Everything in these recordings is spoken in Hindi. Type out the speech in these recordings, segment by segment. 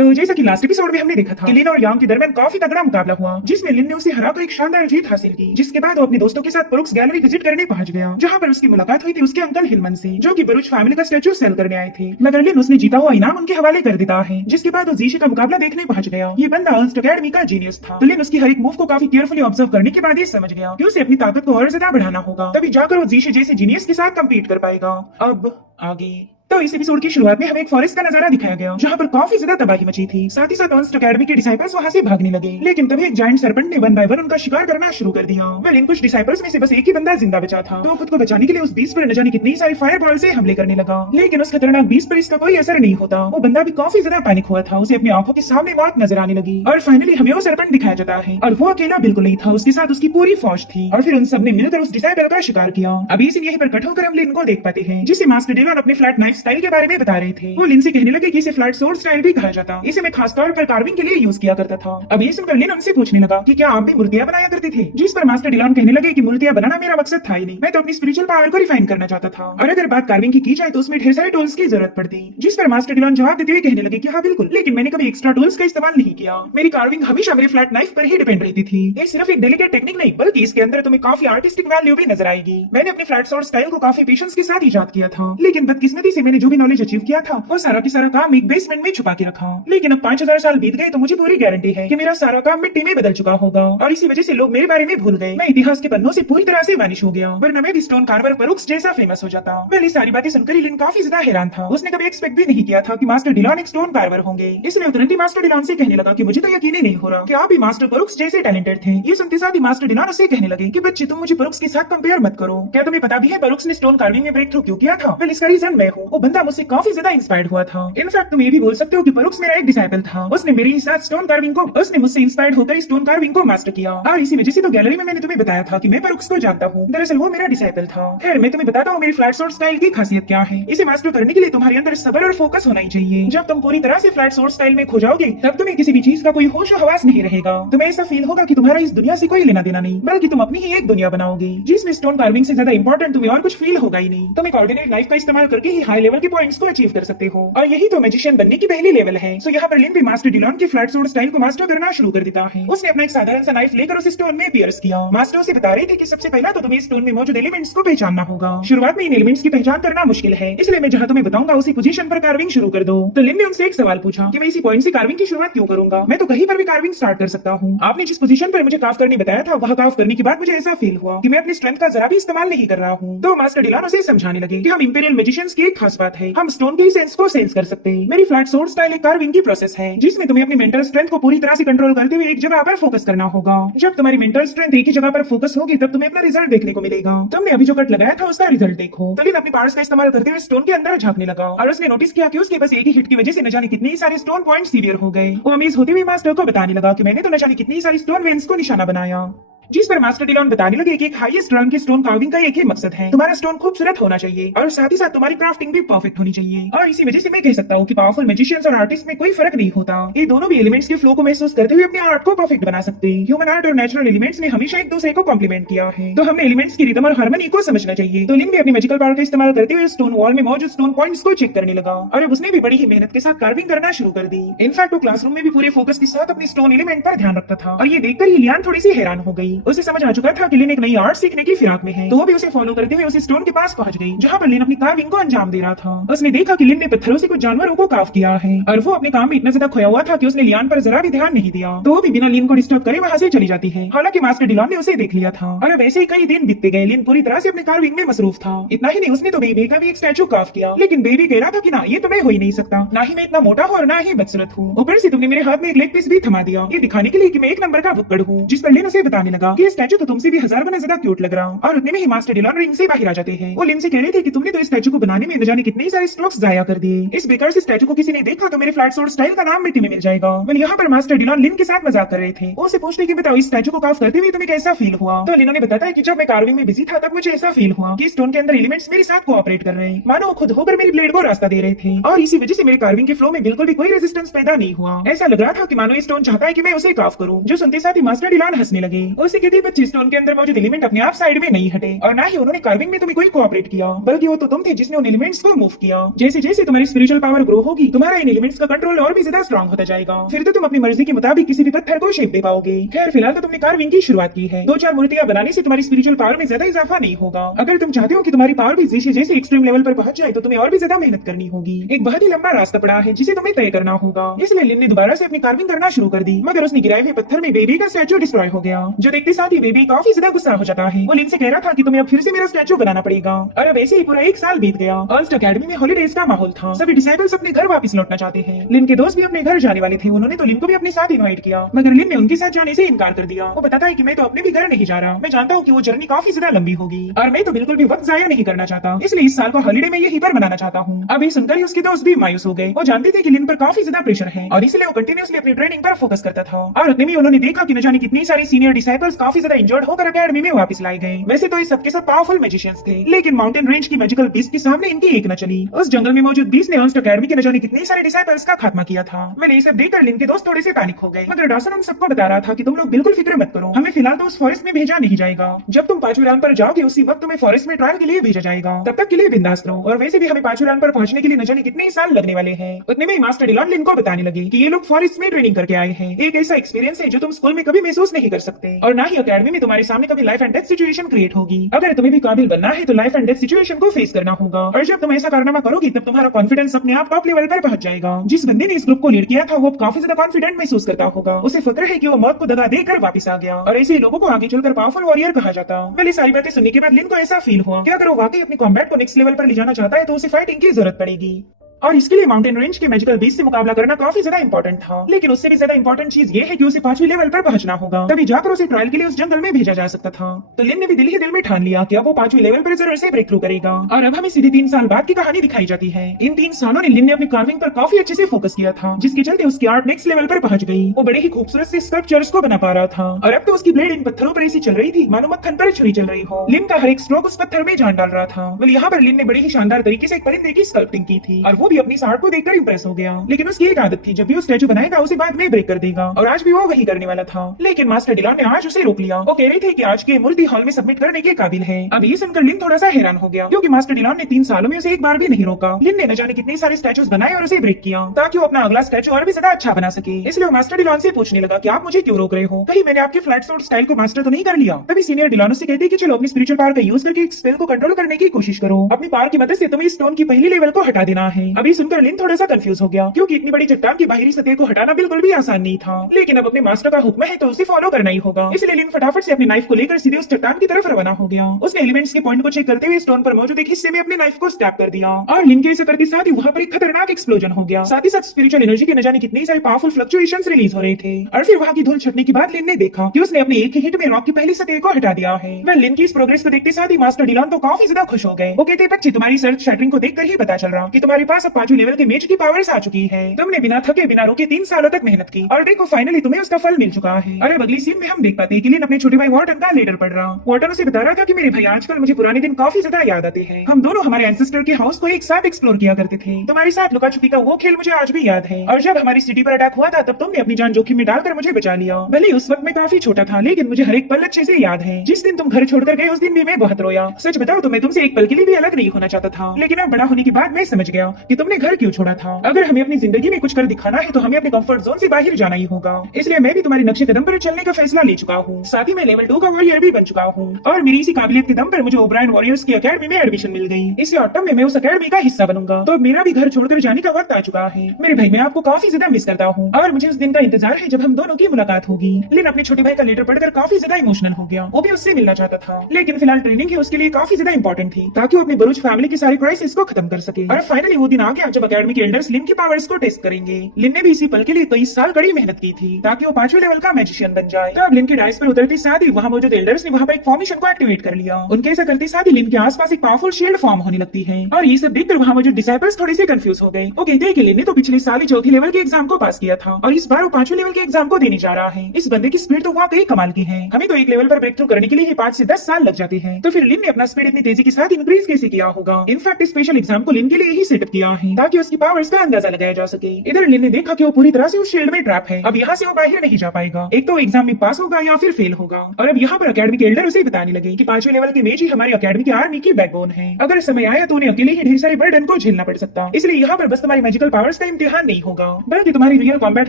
तो जैसा कि लास्ट एपिसोड में हमने देखा था कि लिन और यांग के दरमियान काफी तगड़ा मुकाबला हुआ, जिसमें लिन ने उसे हराकर एक शानदार जीत हासिल की। जिसके बाद वो अपने दोस्तों के साथ ब्रुक्स गैलरी विजिट करने पहुंच गया, जहां पर उसकी मुलाकात हुई थी उसके अंकल हिलमन से, जो कि बरुच फैमिली का स्टैचू सेल करने आए थे। मगर लिन उसने जीता हुआ इनाम उनके हवाले कर देता है। जिसके बाद वो जीशी का मुकाबला देखने पहुंच गया। ये बंदा अर्न्स्ट एकेडमी का जीनियस था, तो लिन उसकी हर एक मूव को काफी केयरफुली ऑब्जर्व करने के बाद ये समझ गया कि उसे अपनी ताकत को और ज्यादा बढ़ाना होगा, तभी जाकर वो जीशी जैसे जीनियस के साथ कम्पीट कर पाएगा। अब आगे तो इस एपिसोड की शुरुआत में हमें एक फॉरेस्ट का नजारा दिखाया गया, जहाँ पर काफी ज्यादा तबाही मची थी। साथ ही साथ अर्न्स्ट एकेडमी के डिसाइपल्स वहाँ से भागने लगे, लेकिन तभी एक जायंट सर्पेंट ने वन बाय वन उनका शिकार करना शुरू कर दिया। वेल, इन कुछ डिसाइपल्स में से बस एक ही बंदा जिंदा बचा था, तो खुद को बचाने के लिए उस बीस्ट पर न जाने कितनी सारी फायर बॉल से हमले करने लगा। लेकिन उस खतरनाक बीस्ट पर इसका कोई असर नहीं होता। वो बंदा भी काफी ज्यादा पैनिक हुआ था, उसे अपनी आंखों के सामने मौत नजर आने लगी। और फाइनली हमें वो सर्पेंट दिखाया जाता है, और वो अकेला बिल्कुल नहीं था, उसके साथ उसकी पूरी फौज थी। और फिर उन सब ने मिलकर उस डिसाइपल का शिकार किया। अभी सीन यहीं पर कट होकर हम लिन को देख पाते हैं, जिसे मास्टर डिलॉन अपने फ्लैट नाइफ स्टाइल के बारे में बता रहे थे। वो लिन से कहने लगे कि इसे फ्लैट सोर्ड स्टाइल भी कहा जाता, इसे मैं खासतौर पर कार्विंग के लिए यूज किया करता था। अब ये सुनकर लिन उनसे पूछने लगा कि क्या आप भी मूर्तियां बनाया करते थे, जिस पर मास्टर डिलॉन कहने लगे कि मूर्तियां बनाना मेरा मकसद था ही नहीं, मैं तो अपनी स्पिरिचुअल पावर को रिफाइन करना चाहता था। और अगर बात कार्विंग की जाए तो उसमें ढेर सारे टूल्स की जरूरत पड़ती, जिस पर मास्टर डिलॉन जवाब देते हुए कहने लगे कि हाँ बिल्कुल, लेकिन मैंने कभी एक्स्ट्रा टूल्स का इस्तेमाल नहीं किया। मेरी कार्विंग हमेशा मेरे फ्लैट नाइफ पर ही डिपेंड रहती थी। ये सिर्फ एक डेलिकेट टेक्निक नहीं, बल्कि इसके अंदर तुम्हें काफी आर्टिस्टिक वैल्यू भी नजर आएगी। मैंने अपने फ्लैट सोर्ड स्टाइल को काफी पेशेंस के साथ इजाद किया था, लेकिन बदकिस्मती से मैंने जो भी नॉलेज अचीव किया था वो सारा की सारा काम एक बेसमेंट में छुपा के रखा। लेकिन अब 5000 साल बीत गए तो मुझे पूरी गारंटी है कि मेरा सारा काम मिट्टी में बदल चुका होगा, और इसी वजह से लोग मेरे बारे में भूल गए। मैं इतिहास के पन्नों से पूरी तरह से वैनिश हो गया, वरना मैं भी स्टोन कार्वर परुक्स जैसा फेमस हो जाता। पहले सारी बातें सुनकर लिन काफी ज्यादा हैरान था। उसने कभी एक्सपेक्ट भी नहीं किया था कि मास्टर डिलॉन एक स्टोन कार्वर होंगे। इसलिए तुरंत ही मास्टर डिलॉन से कहने लगा कि मुझे तो यकीन ही नहीं हो रहा कि आप भी मास्टर परुक्स जैसे टैलेंटेड थे। ये सुनते साथ ही मास्टर डिलॉन उससे कहने लगे कि बच्चे, तुम मुझे परुक्स के साथ कंपेयर मत करो। क्या तुम्हें पता भी है परुक्स ने स्टोन कार्विंग में ब्रेक थ्रू क्यों किया था? वेल, इसका रीजन मैं हूँ। वो बंदा मुझसे काफी ज्यादा इंस्पायर्ड हुआ था। इनफैक्ट तुम ये भी बोल सकते हो कि परुक्स मेरा एक डिसाइपल था। उसने मेरे ही साथ स्टोन कार्विंग को, उसने मुझसे इंस्पायर्ड होकर स्टोन कार्विंग को मास्टर किया, और इसी वजह से तो गैलरी में मैंने तुम्हें बताया था कि मैं परुक्स को जानता हूँ। दरअसल वो मेरा डिसाइपल था। खैर, मैं तुम्हें बताता हूँ मेरी फ्लैट सोर्ड स्टाइल की खासियत क्या है। इसे मास्टर करने के लिए तुम्हारे अंदर सब्र और फोकस होना ही चाहिए। जब तुम पूरी तरह से फ्लैट सोर्ड स्टाइल में खो जाओगे, तब तुम्हें किसी भी चीज का कोई होश और हवास नहीं रहेगा। तुम्हें ऐसा फील होगा कि तुम्हारा इस दुनिया से कोई लेना देना नहीं, बल्कि तुम अपनी ही एक दुनिया बनाओगे, जिसमें स्टोन कार्विंग से ज्यादा इंपॉर्टेंट तुम्हें और कुछ फील होगा ही नहीं। तुम एक ऑर्डिनरी लाइफ का इस्तेमाल करके ही हाई लेवल के पॉइंट्स को अचीव कर सकते हो, और यही तो मैजिशियन बनने की पहली लेवल है। सो यहाँ पर लिन भी मास्टर डिलॉन की फ्लैट सोर्ड स्टाइल को मास्टर करना शुरू कर देता है। उसने अपना एक साधारण सा नाइफ लेकर उसे स्टोन में पियर्स किया। मास्टर उसे बता रहे थे कि सबसे पहला तो तुम्हें स्टोन में मौजूद एलिमेंट्स को पहचानना होगा। शुरुआत में इन एलिमेंट्स की पहचान करना मुश्किल है, इसलिए मैं जहाँ तुम्हें बताऊंगा उसी पोजीशन पर कार्विंग शुरू कर दो। तो लिन ने उनसे एक सवाल पूछा कि मैं इसी पॉइंट से कार्विंग की शुरुआत क्यों करूंगा? मैं तो कहीं पर भी कार्विंग स्टार्ट कर सकता हूँ। आपने जिस पोजीशन पर मुझे काफ करने बताया था, वहाँ काफ करने के बाद मुझे ऐसा फील हुआ कि मैं अपनी स्ट्रेंथ का जरा भी इस्तेमाल नहीं कर रहा हूँ। तो मास्टर डिलॉन उसे समझाने लगे कि हम इंपीरियल मैजिशियंस की एक खास बात है, हम स्टोन के सेंस को सेंस कर सकते हैं। मेरी फ्लैट सोर्ड स्टाइल एक कार्विंग की प्रोसेस है, जिसमें तुम्हें अपनी मेंटल स्ट्रेंथ को पूरी तरह से कंट्रोल करते हुए एक जगह पर फोकस करना होगा। जब तुम्हारी मेंटल स्ट्रेंथ एक ही जगह पर फोकस होगी, तब तुम्हें अपना रिजल्ट देखने को मिलेगा। तुमने अभी जो कट लगाया था उसका रिजल्ट देखो। तो लिन अपनी पावर्स का इस्तेमाल करते हुए स्टोन के अंदर झांकने लगा, और उसने नोटिस किया कि उसके बस एक ही हिट की वजह से न जाने कितने सारे स्टोन पॉइंट सीवियर हो गए। वो अमेज होते हुए मास्टर को बताने लगा कि मैंने तो न जाने कितनी सारी स्टोन वेन्स को निशाना बनाया। जिस पर मास्टर डिलॉन बताने लगे कि एक हाईएस्ट रैंक के स्टोन कार्विंग का एक ही मकसद है, तुम्हारा स्टोन खूबसूरत होना चाहिए, और साथ ही साथ तुम्हारी क्राफ्टिंग भी परफेक्ट होनी चाहिए। और इसी वजह से मैं कह सकता हूँ कि पावरफुल मैजिशियंस और आर्टिस्ट में कोई फर्क नहीं होता। ये दोनों भी एलिमेंट्स के फ्लो को महसूस करते हुए अपने आर्ट को परफेक्ट बना सकते हैं। ह्यूमन आर्ट और नेचुरल एलिमेंट्स ने हमेशा एक दूसरे को कॉम्प्लीमेंट किया है, तो हमें एलिमेंट्स की रिदम और हार्मनी को समझना चाहिए। तो लिन भी अपनी मैजिकल पावर का इस्तेमाल करते हुए स्टोन वॉल में मौजूद स्टोन पॉइंट्स को चेक करने लगा, और अब उसने भी बड़ी ही मेहनत के साथ कार्विंग करना शुरू कर दी। इनफैक्ट वो क्लासरूम में भी पूरे फोकस के साथ अपने स्टोन एलिमेंट पर ध्यान रखता था, और ये देखकर ही लियान थोड़ी सी हैरान हो गई। उसे समझ आ चुका था कि लिन एक नई आर्ट सीखने की फिराक में है, तो वो भी उसे फॉलो करते हुए उसे स्टोन के पास पहुंच गई, जहाँ पर लिन अपनी कार्विंग को अंजाम दे रहा था। उसने देखा कि लिन ने पत्थरों से कुछ जानवरों को काफ किया है, और वो अपने काम में इतना ज्यादा खोया हुआ था कि उसने लियान पर जरा भी ध्यान नहीं दिया, तो वो भी बिना लिन को डिस्टर्ब करे वहाँ से चली जाती है। हालांकि मास्टर डिलॉन ने उसे देख लिया था, और अब ऐसे ही कई दिन बीतते गए। लिन पूरी तरह से अपने कार्विंग में मसरूफ था। इतना ही नहीं, उसने तो बेबी का भी एक स्टैचू काफ किया, लेकिन बेबी कह रहा था कि ना, ये तो मैं हो ही नहीं सकता, ना ही मैं इतना मोटा हूँ और ना ही बदसूरत हूँ। ऊपर से तुमने मेरे हाथ में एक लेग पीस भी थमा दिया, ये दिखाने के लिए कि मैं एक नंबर का भुक्कड़ हूँ। जिस पर लिन उसे बताने लगा कि स्टैचू तो तुमसे भी 1000 गुना ज्यादा क्यूट लग रहा, और उतने में ही मास्टर डिलॉन रिंग से बाहर आ जाते हैं। वो लिन से कह रहे थे कि तुमने तो इस स्टैचू को बनाने में न जाने कितने सारे स्ट्रोक्स जाया कर दिए। इस बेकार से स्टैचू को किसी ने देखा तो मेरे फ्लैट सोर्ड स्टाइल का नाम मिट्टी में मिल जाएगा। वेल, यहाँ पर मास्टर डिलॉन लिन के साथ मजाक कर रहे थे। वो उसे पूछते कि बताओ, इस स्टैचू को काफ करते हुए तुम्हें कैसा फील हुआ? तो लिन ने बताया है कि जब मैं कार्विंग में बिजी था तब मुझे ऐसा फील हुआ कि स्टोन के अंदर एलिमेंट्स मेरे साथ कोऑपरेट कर रहे हैं, मानो वो खुद होकर मेरी ब्लेड को रास्ता दे रहे थे, और इसी वजह से मेरे कार्विंग के फ्लो में बिल्कुल भी कोई रेजिस्टेंस पैदा नहीं हुआ। ऐसा लग रहा था कि मानो स्टोन चाहता है कि मैं उसे काफ करूं। जो सुनते साथ ही मास्टर डिलॉन हंसने लगे। उसे कहती है 25 स्टोन के अंदर मौजूद एलिमेंट अपने आप साइड में नहीं हटे और ना ही उन्होंने कार्विंग में तुम्हें कोई कोऑपरेट किया, बल्कि वो तो तुम थे जिसने उन एलिमेंट्स को मूव किया। जैसे जैसे तुम्हारी स्पिरिचुअल पावर ग्रो होगी, तुम्हारा इन एलिमेंट्स का कंट्रोल और भी ज्यादा स्ट्रॉन्ग होता जाएगा। फिर तो तुम अपनी मर्जी के मुताबिक किसी भी पत्थर को शेप दे पाओगे। खैर फिलहाल तो तुमने कार्विंग की शुरुआत की है, 2-4 मूर्तियां बनाने से तुम्हारी स्पिरिचुअल पावर में ज्यादा इजाफा नहीं होगा। अगर तुम चाहते हो कि तुम्हारी पावर भी जैसे जैसे एक्सट्रीम लेवल पर पहुंच जाए तो तुम्हें और भी ज्यादा मेहनत करनी होगी। एक बहुत ही लंबा रास्ता पड़ा है जिसे तुम्हें तय करना होगा। इसलिए लिन ने दोबारा से अपनी कार्विंग करना शुरू कर दी, मगर उसने गिराए हुए पत्थर में बेबी का स्टैचू डिस्ट्रॉय हो गया। जो देखते साथ ही बेबी काफी ज्यादा गुस्सा हो जाता है। वो लिन से कह रहा था कि तुम्हें अब फिर से मेरा स्टैचू बनाना पड़ेगा। और अब ऐसे ही पूरा 1 साल बीत गया। अर्स्ट अकेडमी में हॉलीडेज का माहौल था, सभी डिसाइबल्स अपने घर वापस लौटना चाहते हैं। लिन के दोस्त भी अपने घर जाने वाले थे, उन्होंने तो लिन को भी अपने साथ इनवाइट किया, मगर लिन ने उनके साथ जाने से इनकार कर दिया। वो बताता है कि मैं तो अपने भी घर नहीं जा रहा, मैं जानता हूँ कि वो जर्नी काफी ज्यादा लंबी होगी और मैं तो बिल्कुल भी वक्त जाया नहीं करना चाहता, इसलिए इस साल को हॉलीडे में यहीं पर मनाना चाहता हूँ। अब ये सुनकर ही उसके दोस्त भी मायूस हो गए। वो जानते थे कि लिन पर काफी ज्यादा प्रेशर है और इसलिए वो कंटिन्यूअसली अपनी ट्रेनिंग पर फोकस करता था। और उतने में उन्होंने देखा कि न जाने कितनी सारी सीनियर डिसाइपल्स काफी ज्यादा इंजर्ड होकर अकेडमी में वापस लाए गए। वैसे तो ये सबके सब पावरफुल मैजिशियंस थे, लेकिन माउंटेन रेंज की मैजिकल बीस्ट के सामने इनकी एक न चली। उस जंगल में मौजूद बीस्ट ने अर्स्ट अकेडमी के न जाने कितने सारे डिसाइपल्स का खात्मा किया था। मैंने ये सब देखकर लिन के दोस्त थोड़े से पैनिक हो गए, मगर डॉसन उन सबको बता रहा था कि तुम लोग बिल्कुल फिक्र मत करो, हमें फिलहाल तो उस फॉरेस्ट में भेजा नहीं जाएगा। जब तुम पाचुरान पर जाओगे उसी वक्त तुम्हें फॉरेस्ट में ट्रायल के लिए भेजा जाएगा, तब तक के लिए बिंदास रहो। और वैसे भी हमें पाचुरान पर पहुंचने के लिए न जाने कितने ही साल लगने वाले हैं। उतने में मास्टर डिलॉन लिन को बताने लगे कि ये लोग फॉरेस्ट में ट्रेनिंग करके आए हैं। एक ऐसा एक्सपीरियंस है जो तुम स्कूल में कभी महसूस नहीं कर सकते और ना ही अकेडमी में तुम्हारे सामने कभी life and death situation create होगी। अगर तुम्हें भी काबिल बनना है तो लाइफ एंड डेथ सिचुएशन को फेस करना होगा और जब तुम ऐसा कारनामा करोगी तब तुम्हारा कॉन्फिडेंस अपने आप टॉप लेवल पर पहुंच जाएगा। जिस बंदे ने इस ग्रुप को लीड किया था वो काफी ज्यादा कॉन्फिडेंट महसूस करता होगा। उसे फिक्र है कि वो मौत को दगा देकर वापस आ गया और ऐसे लोगों को आगे चलकर पावरफुल वॉरियर कहा जाता। पहले सारी बातें सुनने के बाद लिन को ऐसा फील हुआ कि अगर वो वाकई अपनी कॉम्बैट को नेक्स्ट लेवल पर ले जाना चाहता है तो उसे फाइटिंग की जरूरत पड़ेगी और इसके लिए माउंटेन रेंज के मैजिकल बीस्ट से मुकाबला करना काफी ज्यादा इंपॉर्टेंट था। लेकिन उससे भी ज्यादा इंपॉर्टेंट चीज ये है कि उसे 5वीं लेवल पर पहुंचना होगा, तभी जाकर उसे ट्रायल के लिए उस जंगल में भेजा जा सकता था। तो लिन ने भी दिल ही दिल में ठान लिया कि अब वो 5वीं लेवल पर जरूर से ब्रेक थ्रू करेगा। और अब हमें सीधे 3 साल बाद की कहानी दिखाई जाती है। इन 3 सालों ने लिन ने अपनी कार्विंग पर काफी अच्छे से फोकस किया था, जिसके चलते उसकी आर्ट नेक्स्ट लेवल पर पहुंच गई। वो बड़े ही खूबसूरत से स्कल्पचर्स को बना पा रहा था और अब तो उसकी ब्लेड इन पत्थरों पर ऐसी चल रही थी मानो मक्खन पर छुरी चल रही हो। लिन का हर एक स्ट्रोक उस पत्थर में जान डाल रहा था। यहाँ पर लिन ने बड़ी ही शानदार तरीके से एक परिंदे की स्कल्पटिंग की थी और वो भी अपनी आर्ट को देखकर इंप्रेस हो गया। लेकिन उसकी एक आदत थी, जब भी वो स्टैचू बनाएगा उसे बाद में ब्रेक कर देगा और आज भी वो वही करने वाला था। लेकिन मास्टर डिलॉन ने आज उसे रोक लिया। वो कह रहे थे कि आज के मूर्ति हॉल में सबमिट करने के काबिल है। अब ये सुनकर लिन थोड़ा सा हैरान हो गया, क्योंकि मास्टर डिलॉन ने 3 सालों में उसे एक बार भी नहीं रोका। लिन ने न जाने कितने सारे स्टैचूज बनाए और उसे ब्रेक किया ताकि वो अपना अगला स्टैचू और भी ज्यादा अच्छा बना सके। इसलिए वो मास्टर डिलॉन से पूछने लगा कि आप मुझे क्यों रोक रहे हो, कहीं मैंने आपके फ्लैट सूट स्टाइल को मास्टर तो नहीं कर लिया। तभी सीनियर डिलॉन से कहते कि चलो अपनी स्पिरिचुअल पावर का यूज करके एक स्पेल को कंट्रोल करने की कोशिश करो। अपनी पावर की मदद से तुम्हें स्टोन की पहली लेवल को हटा देना है। अभी सुनकर लिन थोड़ा सा कंफ्यूज हो गया, क्योंकि इतनी बड़ी चट्टान की बाहरी सतह को हटाना बिल्कुल भी आसान नहीं था। लेकिन अब अपने मास्टर का हुक्म है तो उसे फॉलो करना ही होगा। इसलिए लिन फटाफट से अपनी नाइफ को लेकर सीधे उस चट्टान की तरफ रवाना हो गया। उसने एलिमेंट्स के पॉइंट को चेक करते हुए स्टोन पर मौजूद एक हिस्से में अपने नाइफ को स्टैप कर दिया और लिन के ऐसा करते साथ ही वहाँ पर एक खतरनाक एक्सप्लोजन हो गया। साथ ही साथ स्पिरिचुअल एनर्जी के न जाने कितने सारे पावरफुल फ्लक्चुएशंस रिलीज हो रहे थे और फिर वहाँ की धूल छटने के बाद लिन ने देखा कि उसने अपने एक ही हिट में रॉक की पहली सतह को हटा दिया है। वह लिन की इस प्रोग्रेस को देखते साथ ही मास्टर डिलॉन तो काफी ज्यादा खुश हो गए। वो कहते बच्चे, तुम्हारी सर्च शैटरिंग को देखकर ही पता चल रहा कि तुम्हारे पास अब 5वीं लेवल के मेज की पावर्स आ चुकी है। तुमने बिना थके बिना रुके 3 सालों तक मेहनत की और देखो फाइनली तुम्हें उसका फल मिल चुका है। और अब अगली सीन में हम देख पाते हैं कि लिन अपने छोटे भाई वॉर्टन का लेटर पढ़ रहा। वॉर्टन उसे बता रहा था कि मेरे भाई आजकल मुझे पुराने दिन काफी ज्यादा याद आते हैं। हम दोनों हमारे एंसेस्टर के हाउस को एक साथ एक्सप्लोर किया करते थे। तुम्हारे साथ लुका छुपी का वो खेल मुझे आज भी याद है और जब हमारी सिटी पर अटैक हुआ था तब तुमने अपनी जान जोखिम में डालकर मुझे बचा लिया। भले उस वक्त मैं काफी छोटा था, लेकिन मुझे हर एक पल अच्छे से याद है। जिस दिन तुम घर छोड़कर गए उस दिन भी मैं बहुत रोया। सच बताओ तो मैं तुमसे एक पल के लिए भी अलग नहीं होना चाहता था, लेकिन अब बड़ा होने के बाद मैं समझ गया कि तुमने घर क्यों छोड़ा था। अगर हमें अपनी जिंदगी में कुछ कर दिखाना है तो हमें अपने कंफर्ट जोन से बाहर जाना ही होगा। इसलिए मैं भी तुम्हारे नक्शे कदम पर चलने का फैसला ले चुका हूँ। साथ ही मैं लेवल 2 का वॉरियर भी बन चुका हूँ और मेरी इसी काबिलियत के दम पर मुझे ओब्रायन वॉरियर्स की अकेडमी में एडमिशन मिल गई। इसी ऑटम में मैं उस अकेडमी का हिस्सा बनूंगा। तो मेरा भी घर छोड़कर जाने का वक्त आ चुका है। मेरे भाई, मैं आपको काफी ज्यादा मिस करता हूँ और मुझे उस दिन का इंतजार है जब हम दोनों की मुलाकात होगी। लिन अपने छोटे भाई का लेटर पढ़कर काफी ज्यादा इमोशनल हो गया। वो भी उससे मिलना चाहता था, लेकिन फिलहाल ट्रेनिंग उसके लिए काफी ज्यादा इंपॉर्टेंट थी ताकि वो अपनी बरूच फैमिली की सारी क्राइसिस को खत्म कर सके। और फाइनली वो दिन आ गया जब अकेडमी के एल्डर्स लिन की पावर्स को टेस्ट करेंगे। लिन ने भी इसी पल के लिए 23 साल कड़ी मेहनत की थी ताकि वो 5वें लेवल का मैजिशियन बन जाए। तो अब लिन के डाइस पर उतरते साथ ही वहाँ मौजूद एल्डर्स ने वहाँ पर एक फॉर्मेशन को एक्टिवेट कर लिया। उनके ऐसा करते साथ ही लिन के आसपास एक पावरफुल शील्ड फॉर्म होने लगती है और ये सब देखकर वहाँ मौजूद डिसाइपल्स थोड़े से कंफ्यूज हो गए। वो कहते हैं कि लिन ने तो पिछले साल ही 4थी लेवल के एग्जाम को पास किया था और इस बार वो 5वें लेवल के एग्जाम को देने जा रहा है। इस बंदे की स्पीड तो वाकई कमाल की है। हमें तो एक लेवल पर ब्रेक थ्रू करने के लिए 5 से 10 साल लग जाते हैं। तो फिर लिन ने अपना स्पीड इतनी तेजी के साथ इंक्रीज कैसे किया होगा? इनफैक्ट स्पेशल एग्जाम को लिन के लिए ही सेटअप किया यहाँ है ताकि उसकी पावर्स का अंदाजा लगाया जा सके। इधर लिन ने देखा कि वो पूरी तरह से उस शील्ड में ट्रैप है। अब यहाँ से वो बाहर नहीं जा पाएगा। एक तो एग्जाम में पास होगा या फिर फेल होगा। और अब यहाँ पर अकेडमी के एल्डर उसे बताने लगे कि 5वें लेवल के मेज ही हमारी अकेडमी की आर्मी की बैकबोन है। अगर समय आया तो उन्हें अकेले ही ढेर सारे बर्डन को झेलना पड़ सकता। इसलिए यहाँ पर बस तुम्हारी मैजिकल पावर्स का इम्तिहान नहीं होगा बल्कि तुम्हारी रियल कॉम्बैट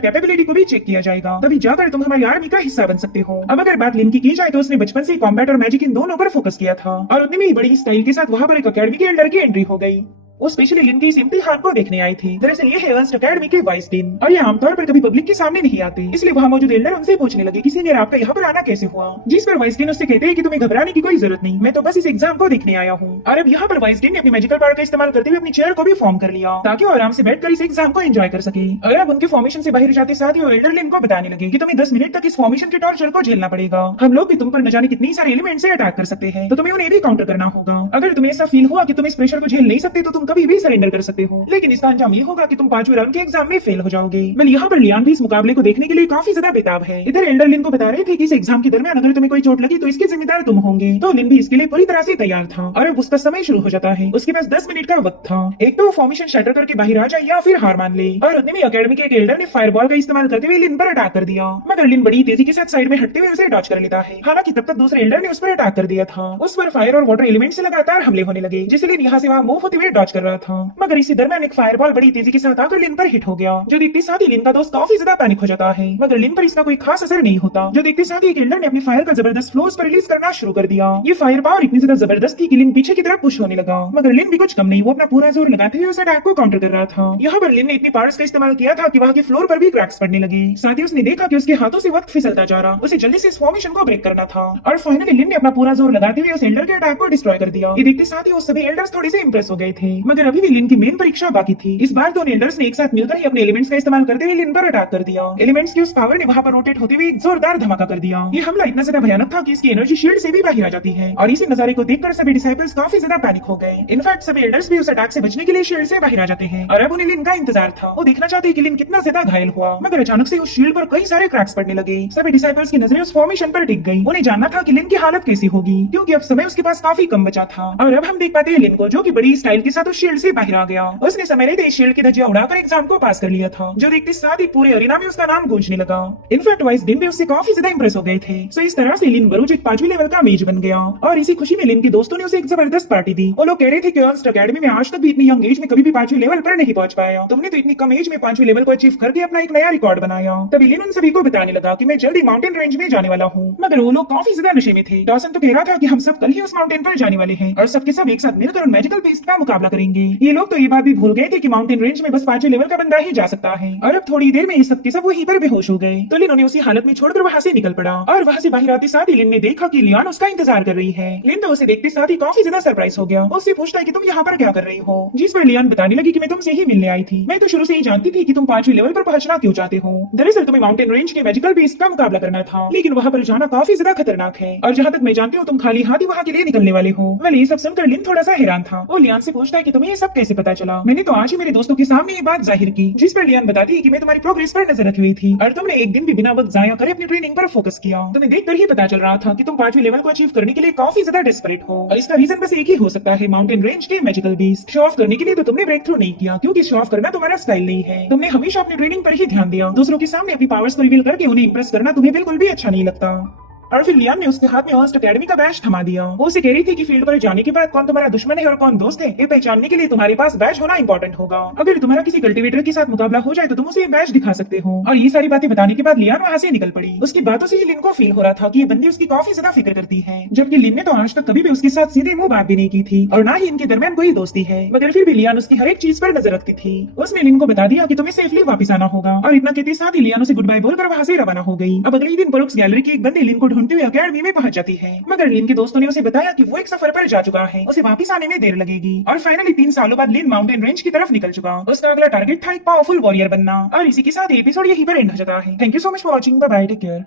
कैपेबिलिटी को भी चेक किया जाएगा। तभी जाकर तुम हमारी आर्मी का हिस्सा बन सकते हो। अब अगर बात लिन की जाए तो उसने बचपन से कॉम्बैट और मैजिक इन दोनों पर फोकस किया था और उतनी ही बड़ी स्टाइल के साथ वहाँ पर एक अकेडमी के एल्डर की एंट्री हो गई। वो स्पेशली लिन के इस इम्तिहान को देखने आए थे। दरअसल ये है एडवांस्ड अकेडमी के वाइस डीन और ये आमतौर पर कभी पब्लिक के सामने नहीं आते। इसलिए वहाँ मौजूद एल्डर उनसे पूछने लगे कि सीनियर आपका यहाँ पर आना कैसे हुआ। जिस पर वाइस डीन उससे कहते हैं कि तुम्हें घबराने की कोई जरूरत नहीं, मैं तो बस इस एग्जाम को देखने आया हूँ। और अब यहाँ पर वाइस डीन ने अपनी मैजिकल पावर का इस्तेमाल करते हुए अपनी चेयर को भी फॉर्म कर लिया ताकि वो आराम से बैठकर इस एग्जाम को एंजॉय कर सके। और अब उनके फॉर्मेशन से बाहर जाते साथ ही वो एल्डर लिन को बताने लगे कि तुम्हें 10 मिनट तक इस फॉर्मेशन के टॉर्चर को झेलना पड़ेगा। हम लोग भी तुम पर न जाने कितनी सारे एलिमेंट से अटैक कर सकते हैं, तो तुम्हें उन्हें भी काउंटर करना होगा। अगर तुम्हें ऐसा फील हुआ कि तुम इस प्रेशर को झेल नहीं सकते तो तुम कभी भी सरेंडर कर सकते हो, लेकिन इसका अंजाम ये होगा कि तुम 5वें राउंड के एग्जाम में फेल हो जाओगे। वेल यहाँ पर लियान भी इस मुकाबले को देखने के लिए काफी ज्यादा बेताब है। इधर एल्डर लिन को बता रहे थे कि इस एग्जाम के दरमियान अगर तुम्हें कोई चोट लगी तो इसके जिम्मेदार तुम होंगे। तो लिन भी इसके लिए पूरी तरह से तैयार था और अब उसका समय शुरू हो जाता है। उसके पास 10 मिनट का वक्त था। एक तो फॉर्मेशन शटर करके बाहर आ जाए या फिर हार मान ले। और उतने में अकेडमी के एक एल्डर ने फायरबॉल का इस्तेमाल करते हुए लिन पर अटैक कर दिया, मगर लिन बड़ी तेजी के साथ साइड में हटते हुए उसे डॉच कर लेता है। हालांकि तब तक दूसरे एल्डर ने उस पर अटैक कर दिया था। उस पर फायर और वाटर एलिमेंट से लगातार हमले होने लगे, जिससे लिन यहाँ से वहाँ मूव होते हुए डॉच कर रहा था। मगर इसी दरमियान एक फायरबॉल बड़ी तेजी के साथ आकर लिन पर हिट हो गया, जो देखते साथ ही लिन का दोस्त काफी ज्यादा पैनिक हो जाता है। मगर लिन पर इसका कोई खास असर नहीं होता, जो देखते साथ ही एक एल्डर ने अपनी फायर का जबरदस्त फ्लो उस पर रिलीज करना शुरू कर दिया। ये फायर पावर इतनी ज्यादा जबरदस्त थी कि लिन पीछे की तरफ पुश होने लगा, मगर लिन भी कुछ कम नहीं, वो अपना पूरा जोर लगाते हुए उस अटैक को काउंटर कर रहा था। यहाँ पर लिन ने इतनी पावर्स का इस्तेमाल किया था कि वहाँ के फ्लोर पर भी क्रैक्स पड़ने लगे। साथ ही उसने देखा कि उसके हाथों से वक्त फिसलता जा रहा, उसे जल्दी से इस फॉर्मेशन को ब्रेक करना था। और फाइनली लिन ने अपना पूरा जोर लगाते हुए उस एल्डर के अटैक को डिस्ट्रॉय कर दिया। ये देखते साथ ही वो सभी एल्डर्स थोड़े से इंप्रेस हो गए थे, मगर अभी भी लिन की मेन परीक्षा बाकी थी। इस बार दोनों एल्डर्स ने एक साथ मिलकर ही अपने एलिमेंट्स का इस्तेमाल करते हुए लिन पर अटैक कर दिया। एलिमेंट्स की उस पावर ने वहाँ पर रोटेट होते हुए एक जोरदार धमाका कर दिया। ये हमला इतना ज्यादा भयानक था कि इसकी एनर्जी शील्ड से भी बाहर आ जाती है। और इसी नजारे को देखकर सभी डिसाइपल्स काफी ज्यादा पैनिक हो गए। इनफैक्ट सभी एल्डर्स भी उस अटैक से बचने के लिए शील्ड से बाहर आ जाते हैं। और अब उन्हें लिन का इंतजार था। वो देखना चाहते कि लिन कितना ज्यादा घायल हुआ, मगर अचानक से उस शील्ड पर कई सारे क्रैक्स पड़ने लगे। सभी डिसाइपल्स की नजरें उस फॉर्मेशन पर टिक गई। उन्हें जानना था कि लिन की हालत कैसी होगी, क्योंकि अब समय उसके पास काफी कम बचा था। और अब हम देख पाते हैं लिन को, जो कि बड़ी स्टाइल के साथ उस शील्ड से बाहर आ गया। उसने समय रहते इस शील्ड की धज्जियां उड़ाकर एग्जाम को पास कर लिया था, जो देखते साथ ही पूरे अरीना में उसका नाम गूंजने लगा। इनफैक्ट वाइस दिन भी उससे काफी ज्यादा इंप्रेस हो गए थे। सो इस तरह से लिन बरूच एक 5वें लेवल का मेज बन गया। और इसी खुशी में लिन के दोस्तों ने उसे एक जबरदस्त पार्टी दी। वो लोग कह रहे थे कि एडवांस्ड अकेडमी में आज तक भी इतनी यंग एज में कभी भी 5वें लेवल पर नहीं पहुंच पाया। तुमने तो इतनी कम एज में 5वें लेवल को अचीव करके अपना एक नया रिकॉर्ड बनाया। तभी लिन उन सभी को बताने लगा कि मैं जल्दी माउंटेन रेंज में जाने वाला हूँ। मगर वो लोग काफी ज्यादा नशे में थे। डॉसन तो कह रहा था कि हम सब कल ही उस माउंटेन पर जाने वाले हैं और सबके सब एक साथ मिलकर उन मैजिकल बीस्ट का मुकाबला करेंगे। ये लोग तो ये बात भी भूल गए थे कि माउंटेन रेंज में बस 5वें लेवल का बंदा ही जा सकता है। और अब थोड़ी देर में ये सब के सब वहीं पर बेहोश हो गए। तो लिन उन्हें उसी हालत में छोड़कर वहाँ से निकल पड़ा। और वहाँ से बाहर आते साथ ही लिन ने देखा कि लियान उसका इंतजार कर रही है। लिन तो उसे देखते साथ ही काफी ज्यादा सरप्राइज हो गया। उससे पूछता है कि तुम यहाँ पर क्या कर रही हो, जिस पर लियान बताने लगी कि मैं तुमसे ही मिलने आई थी। मैं तो शुरू से ही जानती थी कि तुम 5वें लेवल पर पहुंचना क्यों चाहते हो। दरअसल तुम्हें माउंटेन रेंज के मैजिकल बीस्ट का मुकाबला करना था, लेकिन वहाँ पर जाना काफी ज्यादा खतरनाक है। और जहाँ तक मैं जानती हूँ तुम खाली हाथ ही वहाँ के लिए निकलने वाले हो। वेल ये सब सुनकर लिन थोड़ा सा हैरान था। वो लियान से पूछता है कि तुम्हें ये सब कैसे पता चला। मैंने तो आज ही मेरे दोस्तों के सामने ये बात जाहिर की, जिस पर लियान बताती है कि मैं तुम्हारी प्रोग्रेस पर नजर रखी हुई थी और तुमने एक दिन भी बिना वक्त जाया करे अपनी ट्रेनिंग पर फोकस किया। तुम्हें देखकर ही पता चल रहा था कि तुम 5वें लेवल को अचीव करने के लिए काफी ज्यादा डेस्परेट हो। और इसका रीजन बस एक ही हो सकता है, माउंटेन रेंज के मैजिकल बीस्ट। शो ऑफ करने के लिए तो तुमने ब्रेक थ्रू नहीं किया, क्योंकि शो ऑफ करना तुम्हारा स्टाइल नहीं है। तुमने हमेशा अपनी ट्रेनिंग पर ही ध्यान दिया। दूसरों के सामने अपनी पावर्स को रिवील करके उन्हें इंप्रेस करना तुम्हें बिल्कुल भी अच्छा नहीं लगता। और फिर लियान ने उसके हाथ में एडवांस्ड अकेडमी का बैज थमा दिया। वो उसे कह रही थी कि फील्ड पर जाने के बाद कौन तुम्हारा दुश्मन है और कौन दोस्त है, ये पहचानने के लिए तुम्हारे पास बैज होना इंपॉर्टेंट होगा। अगर तुम्हारा किसी कल्टिवेटर के साथ मुकाबला हो जाए तो तुम उसे बैज दिखा सकते हो। और ये सारी बातें बताने के बाद लियान वहाँ से निकल पड़ी। उसकी बातों से ही लिन को फील हो रहा था कि ये बंदी उसकी काफी ज्यादा फिक्र करती है, जबकि लिन ने तो आज तक कभी भी उसके साथ सीधे मुंह बात भी नहीं की थी और ना ही इनके दरमियान कोई दोस्ती है। मगर फिर भी लियान उसकी हर एक चीज पर नजर रखती थी। उसने लिन को बता दिया कि तुम्हें सेफली वापस आना होगा और इतना कहते साथ ही लियान उसे गुड बाय बोलकर वहाँ से रवाना हो गई। अब अगले ही दिन परोक्स गैलरी की एक बंदी लिन को ढूंढते हुए अकेडमी में पहुंच जाती है। मगर लिन के दोस्तों ने उसे बताया कि वो एक सफर पर जा चुका है, उसे वापस आने में देर लगेगी। और फाइनली 3 सालों बाद लिन माउंटेन रेंज की तरफ निकल चुका। उसका अगला टारगेट था एक पावरफुल वॉरियर बनना। और इसी के साथ एपिसोड यहीं पर एंड हो जाता है। Thank you so much for watching. Bye bye, take care.